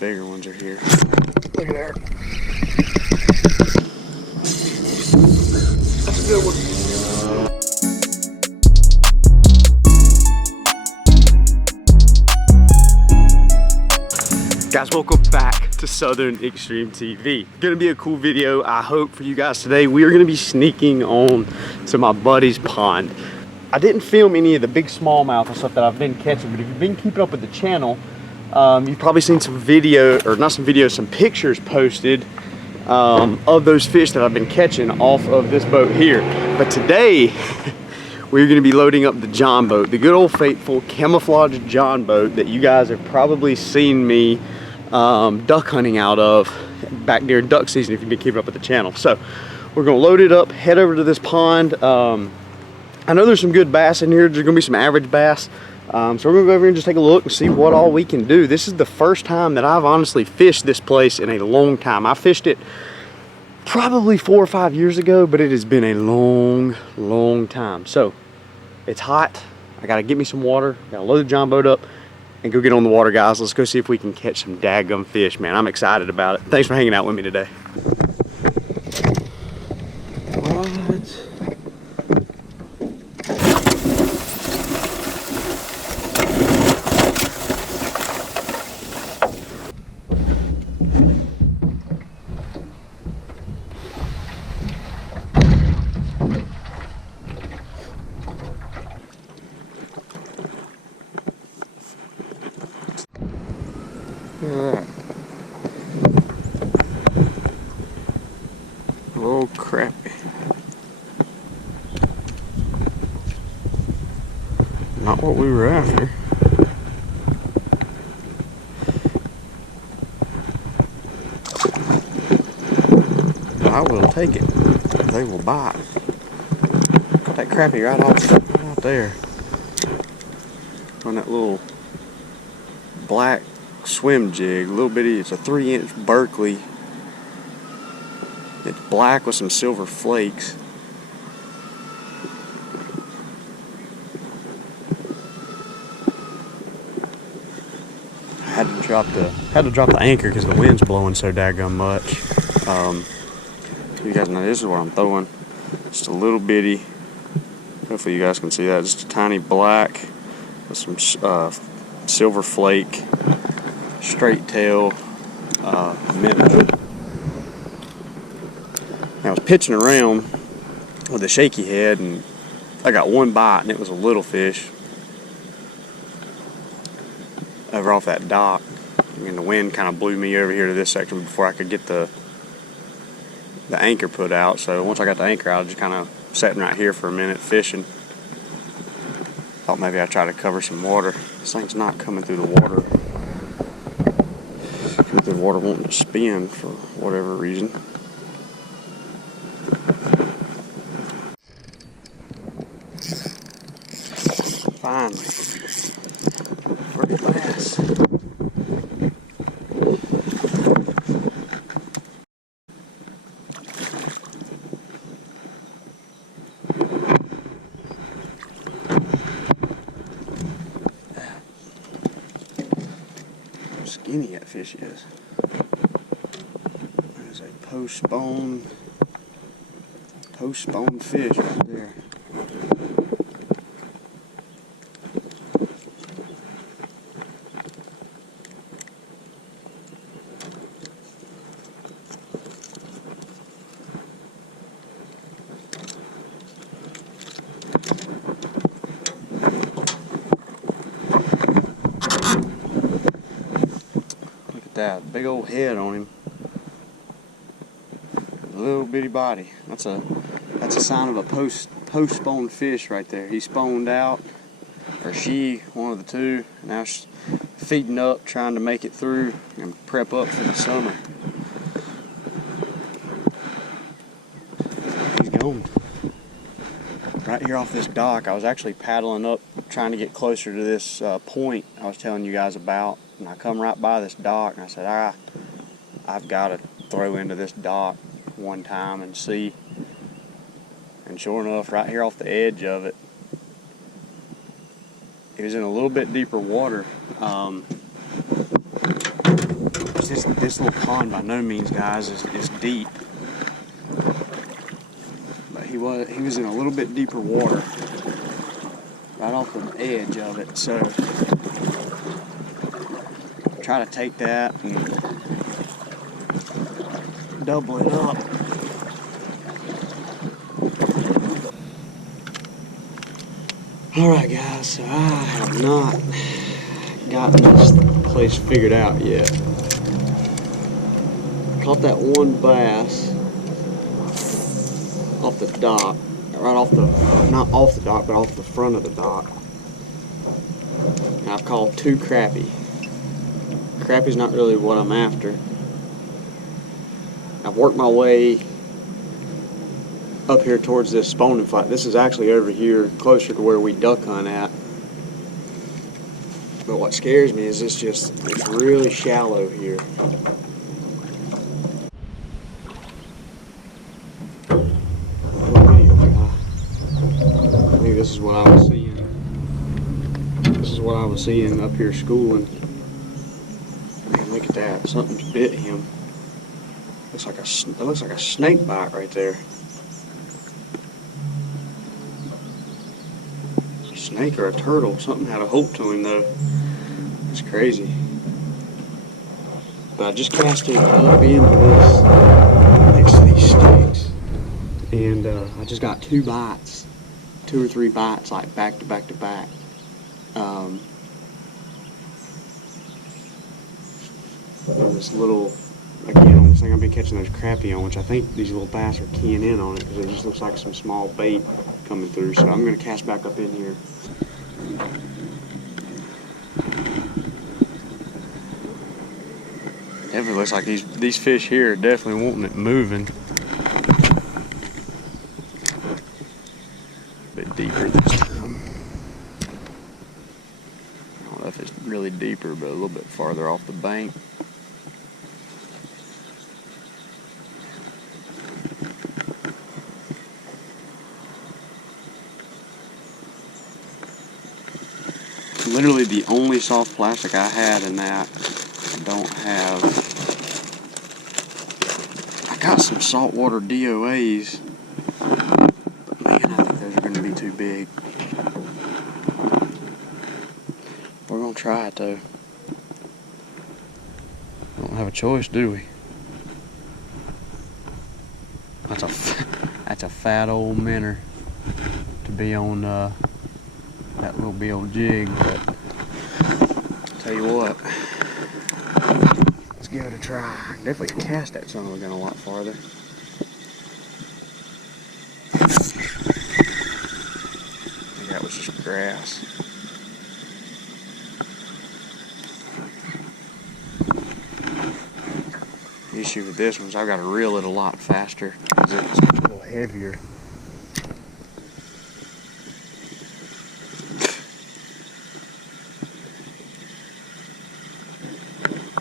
bigger ones are here. Look at there. That's a good one. Guys, welcome back to Southern Extreme TV. Gonna be a cool video, I hope, for you guys today. We are gonna be sneaking on to my buddy's pond. I didn't film any of the big smallmouth and stuff that I've been catching, but if you've been keeping up with the channel, you've probably seen some video, or not some videos, some pictures posted of those fish that I've been catching off of this boat here. But today, we're gonna be loading up the John boat, the good old faithful camouflage John boat that you guys have probably seen me duck hunting out of back during duck season if you've been keeping up with the channel. So we're gonna load it up, head over to this pond. I know there's some good bass in here. There's gonna be some average bass. So we're gonna go over here and just take a look and see what all we can do. This is the first time that I've honestly fished this place in a long time. I fished it probably 4 or 5 years ago, but it has been a long time. So it's hot. I gotta get me some water, gotta load the John boat up and go get on the water, guys. Let's go see if we can catch some daggum fish, man. I'm excited about it. Thanks for hanging out with me today. Oh, crappie. Not what we were after. But I will take it. They will bite. Got that crappie right out there. On that little black swim jig, a little bitty. It's a 3-inch Berkeley. It's black with some silver flakes. I had to drop the anchor because the wind's blowing so daggum much. You guys know this is what I'm throwing. Just a little bitty. Hopefully you guys can see that. Just a tiny black with some silver flake, straight tail minnow. I was pitching around with a shaky head and I got one bite and it was a little fish over off that dock, and the wind kind of blew me over here to this section before I could get the anchor put out. So once I got the anchor out, I just kind of sitting right here for a minute fishing. Thought maybe I'd try to cover some water. This thing's not coming through the water. The water won't spin for whatever reason. Finally. First bass. How skinny that fish is. There's a post-bone fish right there. Look at that big old head on him. Little bitty body. That's a sign of a post-spawn fish right there. He spawned out, or she, one of the two. Now she's feeding up, trying to make it through and prep up for the summer. He's gone. Right here off this dock, I was actually paddling up, trying to get closer to this point I was telling you guys about, and I come right by this dock, and I said, I've got to throw into this dock one time and see. And sure enough, right here off the edge of it, it was in a little bit deeper water. this little pond by no means, guys, is deep. But he was in a little bit deeper water, right off the edge of it. So try to take that and double it up. Alright guys, so I have not gotten this place figured out yet. Caught that one bass off the dock, right off the, not off the dock, but off the front of the dock. And I've caught 2 crappie. Crappie's not really what I'm after. I've worked my way up here towards this spawning flat. This is actually over here, closer to where we duck hunt at. But what scares me is it's really shallow here. I think this is what I was seeing. This is what I was seeing up here schooling. Man, look at that. Something's bit him. Looks like that looks like a snake bite right there. A snake or a turtle. Something had a hook to him though. It's crazy. But I just cast it up into this next to these sticks, and I just got 2 bites, 2 or 3 bites, like back to back to back. This little, again, this thing I've been catching those crappie on, which I think these little bass are keying in on it because it just looks like some small bait coming through. So I'm going to cast back up in here. Definitely looks like these fish here are definitely wanting it moving. A bit deeper this time. I don't know if it's really deeper, but a little bit farther off the bank. Literally the only soft plastic I had in that. I don't have. I got some saltwater DOAs. But man, I think those are going to be too big. We're going to try it though. Don't have a choice, do we? That's a fat old minnow to be on that little bill jig, but tell you what, let's give it a try. Definitely cast that son of a gun a lot farther. I think that was just grass. The issue with this one is I've got to reel it a lot faster because it's a little heavier.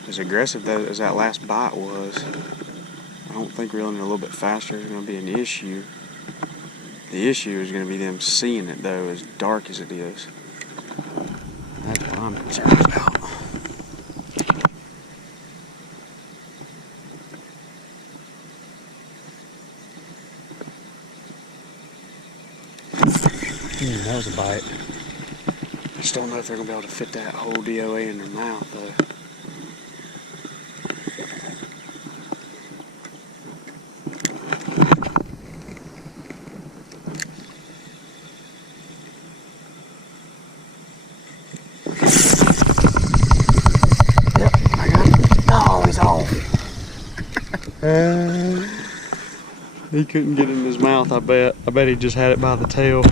As aggressive as that last bite was, I don't think reeling it a little bit faster is going to be an issue. The issue is going to be them seeing it though, as dark as it is. That's what I'm concerned about. That was a bite. I just don't know if they're going to be able to fit that whole DOA in their mouth though. He couldn't get it in his mouth, I bet. I bet he just had it by the tail.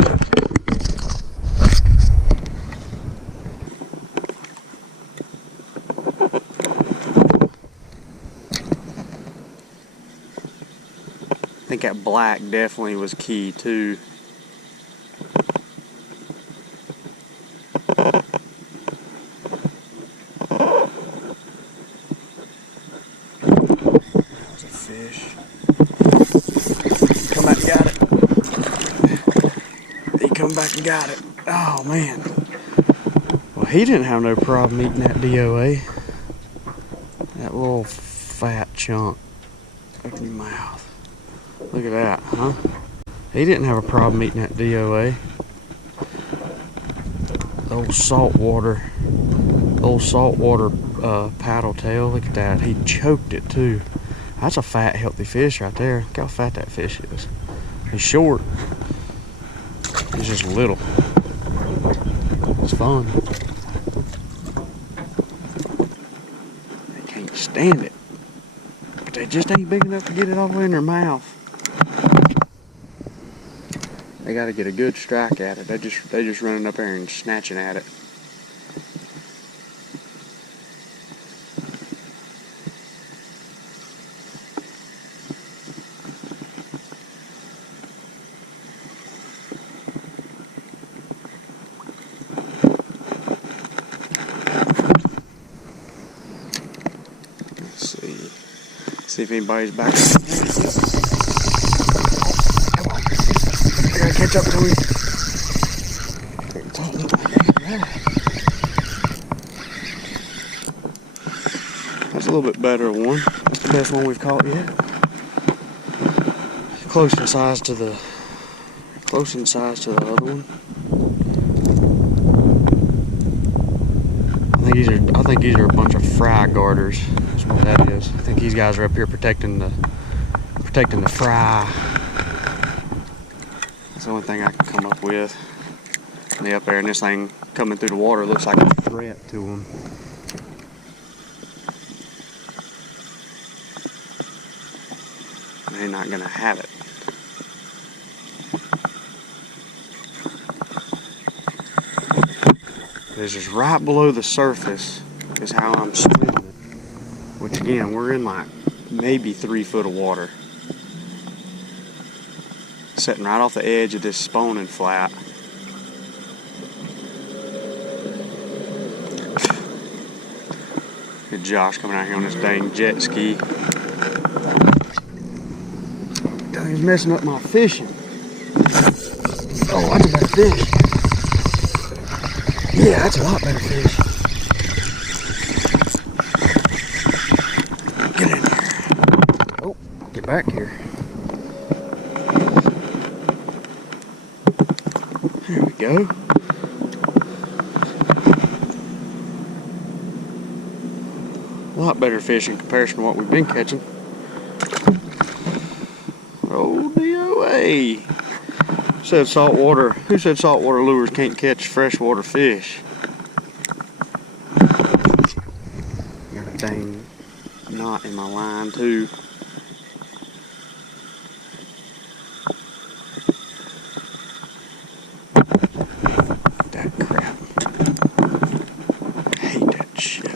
I think that black definitely was key too. Fish. Come back and got it. He come back and got it. Oh man. Well, he didn't have no problem eating that DOA. That little fat chunk. Open your mouth. Look at that, huh? He didn't have a problem eating that DOA. The old saltwater paddle tail. Look at that. He choked it too. That's a fat, healthy fish right there. Look how fat that fish is. He's short. He's just little. It's fun. They can't stand it. But they just ain't big enough to get it all the way in their mouth. They gotta get a good strike at it. They just running up there and snatching at it. See if anybody's back. I gotta catch up to him. That's a little bit better one. That's the best one we've caught yet. Close in size to the other one. I think these are a bunch of fry garters. That's what that is. I think these guys are up here protecting the fry. That's the only thing I can come up with. And they up there, and this thing coming through the water looks like a threat to them. They're not gonna have it. It's just right below the surface is how I'm swimming. Which again, we're in like maybe 3 foot of water. Sitting right off the edge of this spawning flat. Good Josh coming out here on this dang jet ski. He's messing up my fishing. Oh, that's a better fish. Yeah, that's a lot better fish. Get in here. Oh, get back here. There we go. A lot better fish in comparison to what we've been catching. Oh, DOA. Who said saltwater lures can't catch freshwater fish? Got a dang knot in my line too. That crap. I hate that shit.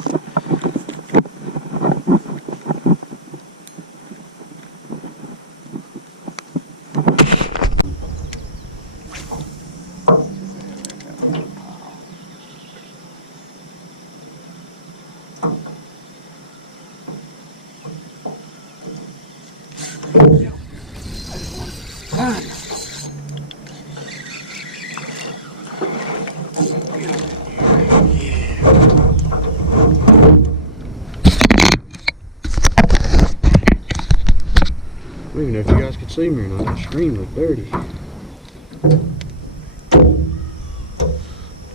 I don't even know if you guys could see me or not. The screen was dirty.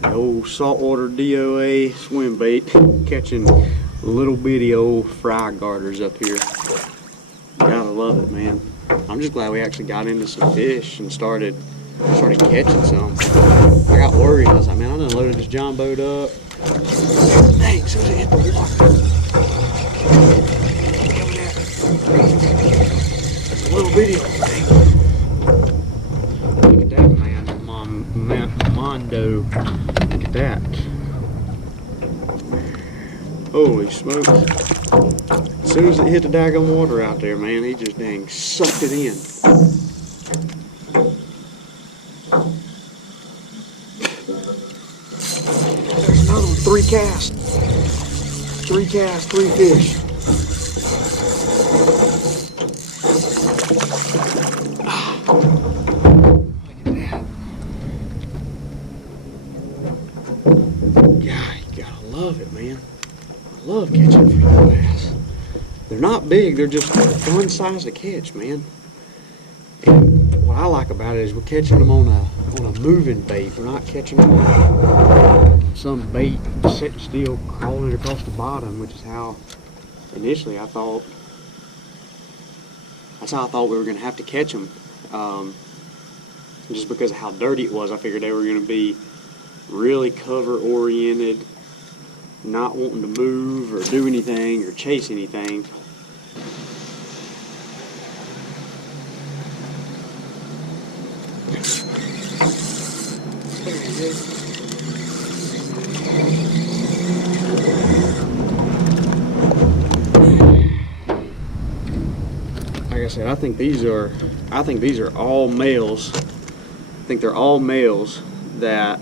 The old saltwater DOA swim bait, catching little bitty old fry garters up here. Gotta love it, man. I'm just glad we actually got into some fish and started catching some. I got worried. I was like, man, I done loaded this John boat up. Dang, as soon as it hit the water. That's a little video thing. Look at that, man. Mondo. Look at that. Holy smokes. As soon as it hit the daggone water out there, man, he just dang sucked it in. There's another one. 3 casts. 3 casts, 3 fish. God, you gotta love it, man. I love catching free bass. They're not big, they're just fun size to catch, man. And what I like about it is we're catching them on a moving bait. We're not catching them on some bait sitting still, crawling across the bottom, which is how initially that's how I thought we were going to have to catch them. Just because of how dirty it was, I figured they were going to be really cover oriented, not wanting to move or do anything or chase anything. There he is. Like I said, I think these are all males. I think they're all males that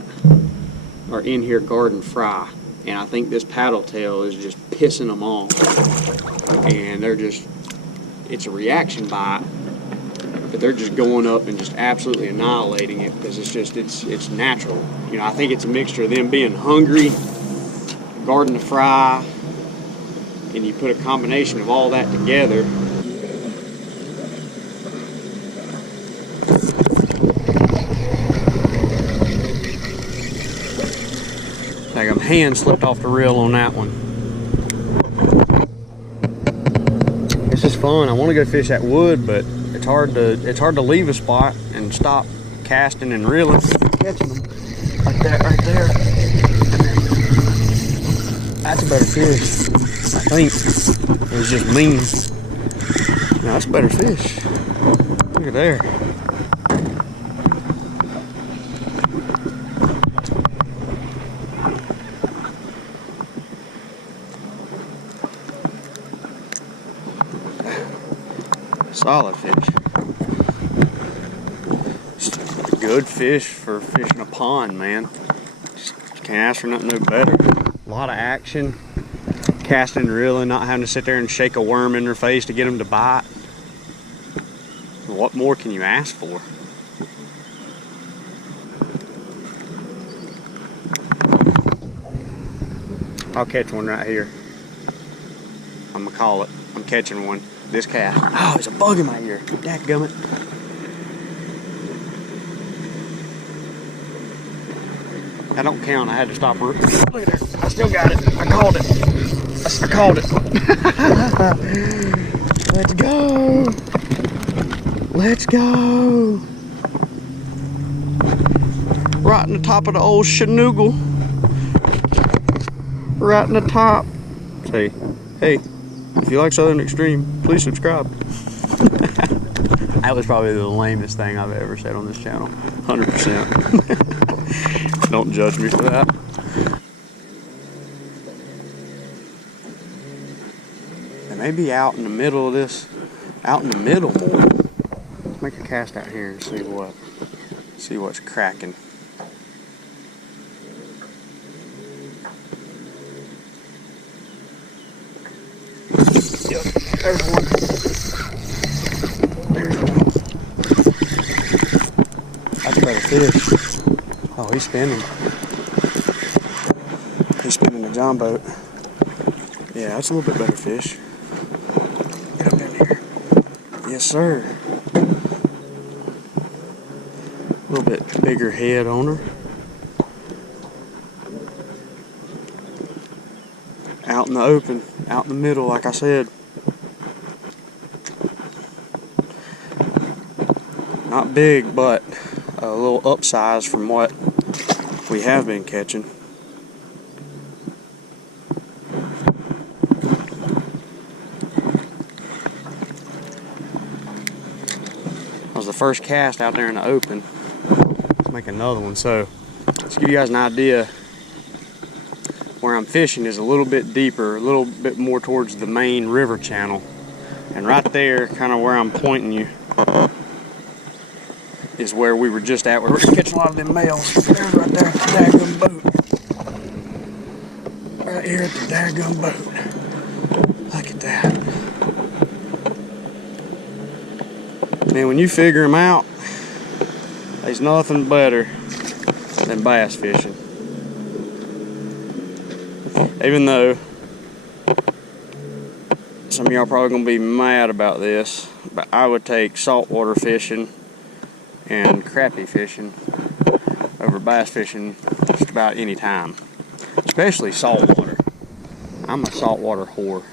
are in here guarding fry, and I think this paddle tail is just pissing them off, and it's a reaction bite, but they're just going up and just absolutely annihilating it because it's natural. You know, I think it's a mixture of them being hungry, guarding the fry, and you put a combination of all that together. Like a hand slipped off the reel on that one. This is fun. I want to go fish that wood, but it's hard to leave a spot and stop casting and reeling, catching them like that right there. That's a better fish, I think. It was just mean. No, that's a better fish. Look at there. Solid fish. Just a good fish for fishing a pond, man. Just can't ask for nothing no better. A lot of action, casting and reeling, not having to sit there and shake a worm in their face to get them to bite. What more can you ask for? I'll catch one right here. I'm gonna call it. I'm catching one. This cast. Oh, there's a bug in my ear. Dadgummit. That don't count. I had to stop. Look at there. I still got it. I called it. I called it. Let's go. Let's go. Right in the top of the old Chinoogle. Right in the top. Say, hey. If you like Southern Extreme, please subscribe. That was probably the lamest thing I've ever said on this channel. 100%. Don't judge me for that. They may be out in the middle of this, out in the middle more. Let's make a cast out here and see what's cracking. Yep, there's one. There's one. That's a better fish. Oh, he's spinning. He's spinning the John boat. Yeah, that's a little bit better fish. Get up in here. Yes, sir. A little bit bigger head on her. Out in the open, out in the middle, like I said. Not big, but a little upsize from what we have been catching. That was the first cast out there in the open. Let's make another one. So, let's give you guys an idea. Where I'm fishing is a little bit deeper, a little bit more towards the main river channel. And right there, kind of where I'm pointing you, is where we were just at. We're catching a lot of them males. There's right there at the daggum boat. Right here at the daggum boat. Look at that. Man, when you figure them out, there's nothing better than bass fishing. Even though Some of y'all probably gonna be mad about this, but I would take saltwater fishing and crappie fishing over bass fishing just about any time, especially saltwater. I'm a saltwater whore.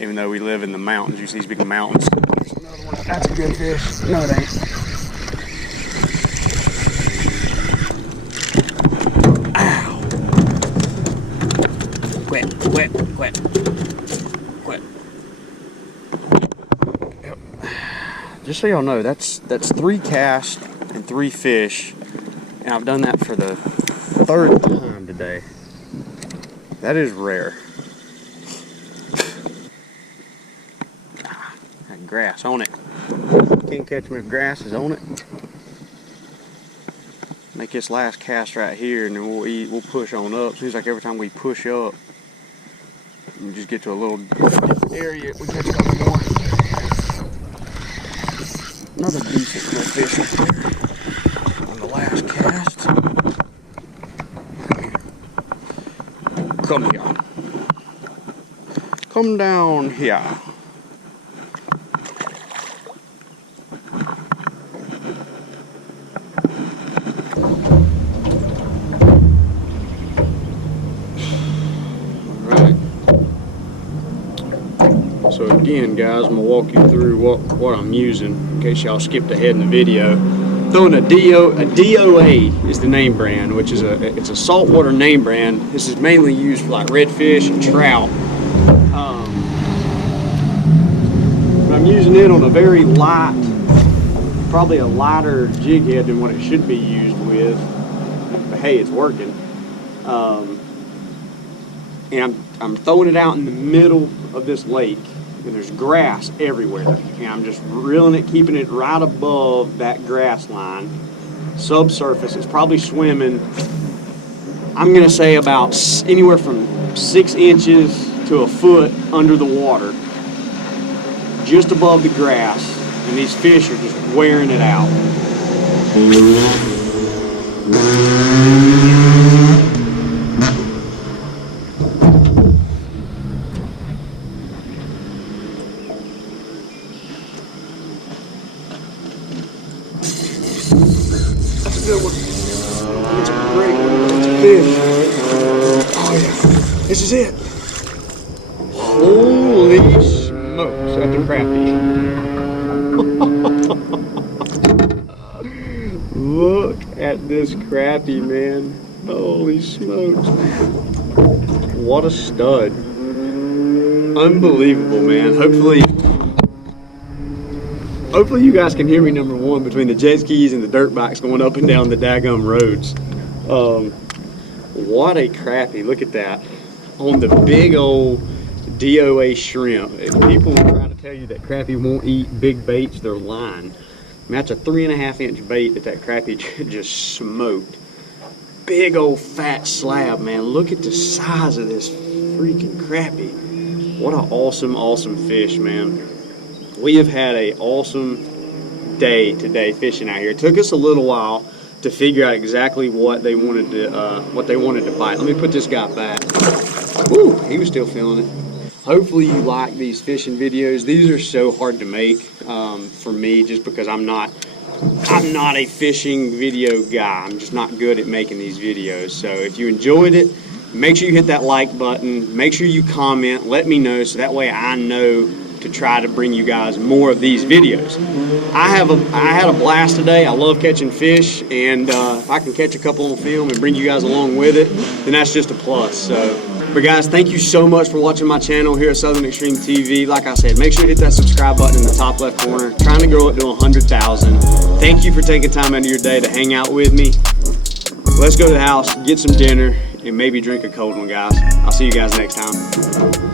Even though we live in the mountains, you see these big mountains. There's another one. That's a good fish. No, it ain't. Ow! Quit. Yep. Just so y'all know, that's 3 casts and 3 fish, and I've done that for the 3rd time today. That is rare. That grass on it. Can't catch me if grass is on it. Make this last cast right here, and then we'll push on up. Seems like every time we push up, we just get to a little area, we catch a couple more. Another decent little fish right there on the last cast. Come here. Come down here. So again, guys, I'm gonna walk you through what I'm using in case y'all skipped ahead in the video. Throwing a DOA is the name brand, which is it's a saltwater name brand. This is mainly used for like redfish and trout. I'm using it on a very light, probably a lighter jig head than what it should be used with. But hey, it's working. And I'm throwing it out in the middle of this lake. And there's grass everywhere, and I'm just reeling it, keeping it right above that grass line. Subsurface, it's probably swimming, I'm gonna say about anywhere from 6 inches to a foot under the water, just above the grass, and these fish are just wearing it out. Good one. It's a great one. It's a fish. Oh yeah. This is it. Holy smokes. That's a crappie. Look at this crappie, man. Holy smokes. What a stud. Unbelievable, man. Hopefully you guys can hear me, number one, between the jet skis and the dirt bikes going up and down the daggum roads. What a crappie. Look at that. On the big old DOA shrimp. If people try to tell you that crappie won't eat big baits, they're lying. I mean, that's a 3.5 inch bait that crappie just smoked. Big old fat slab, man. Look at the size of this freaking crappie. What an awesome, awesome fish, man. We have had an awesome day today fishing out here. It took us a little while to figure out exactly what they wanted to bite. Let me put this guy back. Woo, he was still feeling it. Hopefully you like these fishing videos. These are so hard to make for me, just because I'm not a fishing video guy. I'm just not good at making these videos. So if you enjoyed it, make sure you hit that like button. Make sure you comment. Let me know so that way I know to try to bring you guys more of these videos. I had a blast today. I love catching fish, and if I can catch a couple on film and bring you guys along with it, then that's just a plus. So, but guys, thank you so much for watching my channel here at Southern Extreme TV. Like I said, make sure you hit that subscribe button in the top left corner. Trying to grow it to 100,000. Thank you for taking time out of your day to hang out with me. Let's go to the house, get some dinner, and maybe drink a cold one, guys. I'll see you guys next time.